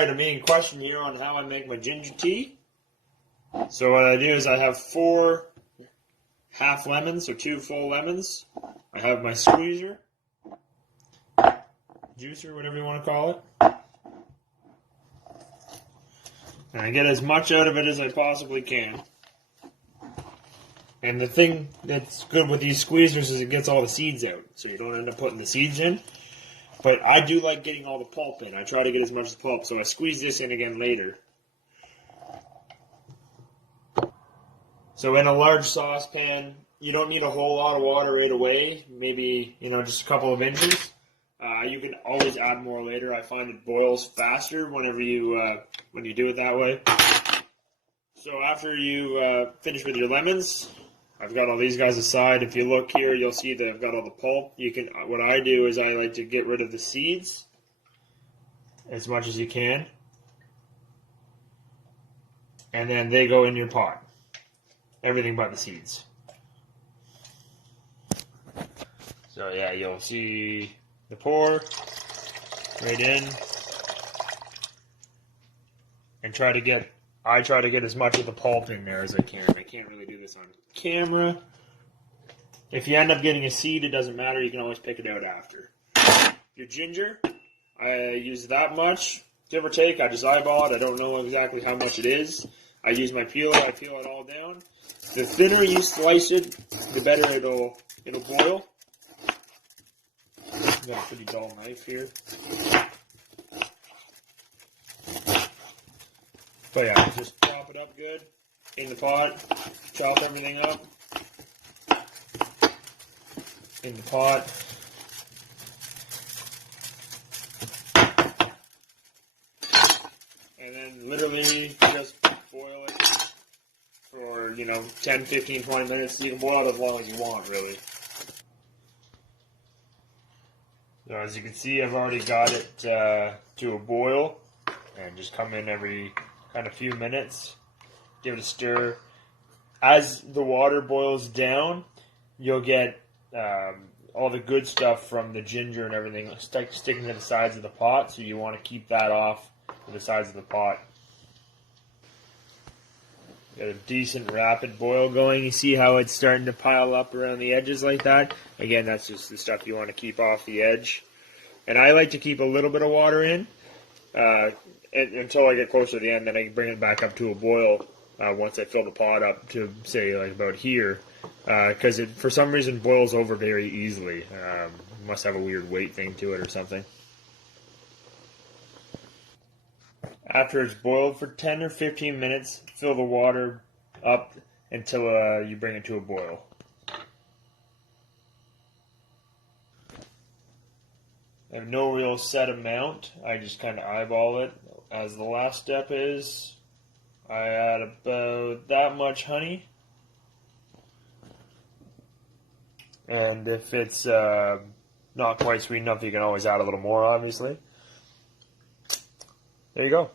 Alright, I'm being questioned here on how I make my ginger tea. So what I do is I have 4 half lemons, or 2 full lemons. I have my squeezer, juicer, whatever you want to call it. And I get as much out of it as I possibly can. And the thing that's good with these squeezers is it gets all the seeds out, so you don't end up putting the seeds in. But I do like getting all the pulp in. I try to get as much as pulp, so I squeeze this in again later. So in a large saucepan, you don't need a whole lot of water right away. Maybe, just a couple of inches. You can always add more later. I find it boils faster whenever when you do it that way. So after you finish with your lemons, I've got all these guys aside. If you look here, you'll see that I've got all the pulp. What I do is I like to get rid of the seeds as much as you can. And then they go in your pot. Everything but the seeds. So yeah, you'll see the pour right in. And I try to get as much of the pulp in there as I can. I can't really do this on camera. If you end up getting a seed, it doesn't matter. You can always pick it out after. Your ginger, I use that much, give or take. I just eyeball it. I don't know exactly how much it is. I use my peeler. I peel it all down. The thinner you slice it, the better it'll boil. I've got a pretty dull knife here. But yeah, just chop it up good in the pot, chop everything up in the pot. And then literally just boil it for, 10, 15, 20 minutes. You can boil it as long as you want, really. So as you can see, I've already got it to a boil. And just come in every kind of few minutes, give it a stir. As the water boils down, you'll get all the good stuff from the ginger and everything sticking to the sides of the pot, so you want to keep that off to the sides of the pot. Got a decent rapid boil going. You see how it's starting to pile up around the edges like that? Again, that's just the stuff you want to keep off the edge. And I like to keep a little bit of water in until I get closer to the end, then I can bring it back up to a boil once I fill the pot up to, say, like about here. Because it, for some reason, boils over very easily. Must have a weird weight thing to it or something. After it's boiled for 10 or 15 minutes, fill the water up until you bring it to a boil. I have no real set amount. I just kind of eyeball it. As the last step is, I add about that much honey. And if it's not quite sweet enough, you can always add a little more, obviously. There you go.